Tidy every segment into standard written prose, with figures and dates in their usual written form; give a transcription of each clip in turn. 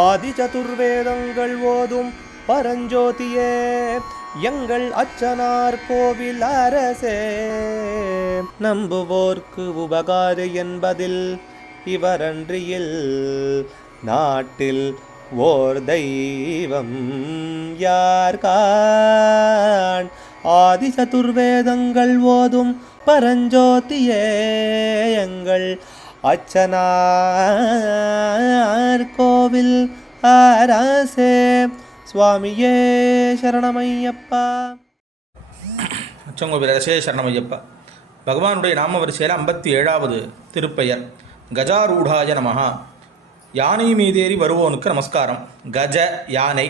ஆதி சதுர்வேதங்கள் ஓதும் பரஞ்சோதியே எங்கள் அச்சனார் கோவில் அரசே. நம்புவோர்க்கு உபகாரி என்பதில் இவரன்றியில் நாட்டில் ஓர் தெய்வம் யார்கான். ஆதி சதுர்வேதங்கள் ஓதும் பரஞ்சோதியே எங்கள் அச்சனார் கோவில் அரசே. சுவாமியே சரணமையப்பா. அச்சங்கோவில் அரசே சரணமையப்பா. பகவானுடைய நாம வரிசையில் 57வது திருப்பெயர் கஜாரூடாய நமஹா. யானை மீதேறி வருவோனுக்கு நமஸ்காரம். கஜ யானை,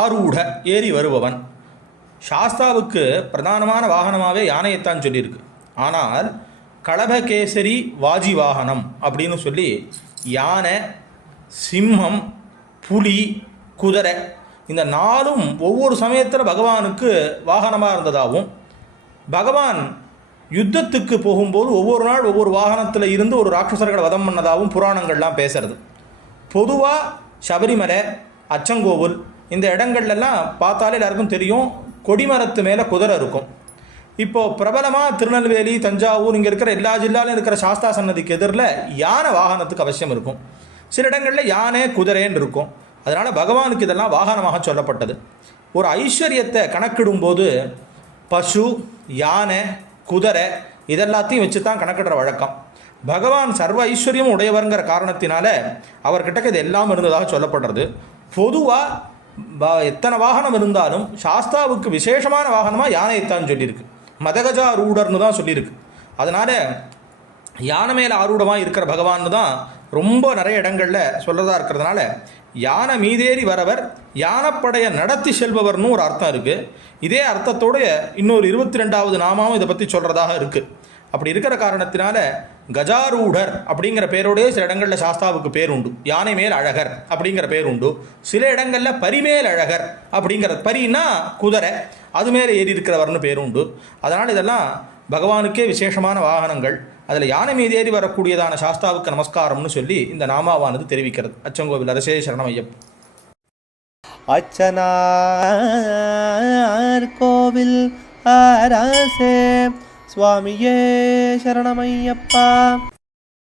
ஆரூட ஏறி வருபவன். சாஸ்தாவுக்கு பிரதானமான வாகனமாகவே யானையைத்தான் சொல்லியிருக்கு. ஆனால் களபகேசரி வாஜி வாகனம் அப்படின்னு சொல்லி யானை, சிம்மம், புலி, குதிரை இந்த 4ம் ஒவ்வொரு சமயத்தில் பகவானுக்கு வாகனமாக இருந்ததாகவும், பகவான் யுத்தத்துக்கு போகும்போது ஒவ்வொரு நாள் ஒவ்வொரு வாகனத்தில் இருந்து ஒரு ராட்சசர்களை வதம் பண்ணதாகவும் புராணங்கள்லாம் பேசுறது. பொதுவாக சபரிமலை, அச்சங்கோவில் இந்த இடங்கள்லாம் பார்த்தாலே எல்லாருக்கும் தெரியும், கொடிமரத்து மேலே குதிரை இருக்கும். இப்போது பிரபலமாக திருநெல்வேலி, தஞ்சாவூர் இங்கே இருக்கிற எல்லா ஜில்லாலையும் இருக்கிற சாஸ்தா சன்னதிக்கு எதிரில் யானை வாகனத்துக்கு அவசியம் இருக்கும். சில இடங்களில் யானை குதிரைன்னு இருக்கும். அதனால் பகவானுக்கு இதெல்லாம் வாகனமாக சொல்லப்பட்டது. ஒரு ஐஸ்வர்யத்தை கணக்கிடும்போது பசு, யானை, குதிரை இதெல்லாத்தையும் வச்சு தான் கணக்கிடுற வழக்கம். பகவான் சர்வ ஐஸ்வர்யம் உடையவருங்கிற காரணத்தினால அவர்கிட்ட இது எல்லாம் இருந்ததாக சொல்லப்படுறது. பொதுவாக எத்தனை வாகனம் இருந்தாலும் சாஸ்தாவுக்கு விசேஷமான வாகனமாக யானையைத்தான் சொல்லியிருக்கு. மதகஜா ரூடர்னு தான் சொல்லியிருக்கு. அதனால் யானை மேலே ஆரூடமாக இருக்கிற பகவான்னு தான் ரொம்ப நிறைய இடங்களில் சொல்கிறதா இருக்கிறதுனால யானை மீதேறி வரவர், யானைப்படையை நடத்தி செல்பவர்னு ஒரு அர்த்தம் இருக்குது. இதே அர்த்தத்தோடைய இன்னொரு 22வது நாமாவும் இதை பற்றி சொல்கிறதாக இருக்குது. அப்படி இருக்கிற காரணத்தினால கஜாரூடர் அப்படிங்கிற பேரோடய சில இடங்களில் சாஸ்தாவுக்கு பேர் உண்டு. யானை மேல் அழகர் அப்படிங்கிற பேர் உண்டு. சில இடங்களில் பரிமேல் அழகர் அப்படிங்கிற, பரினா குதிரை, அது மேலே ஏறி இருக்கிறவர்னு பேர் உண்டு. அதனால் இதெல்லாம் பகவானுக்கே விசேஷமான வாகனங்கள். அதில் யானை மீது ஏறி வரக்கூடியதான சாஸ்தாவுக்கு நமஸ்காரம்னு சொல்லி இந்த நாமாவானது தெரிவிக்கிறது. அச்சங்கோவில் அரசே சரணமையப்பா. அச்சனார் கோவில் அரசே சுவாமியே சரணமையப்பா.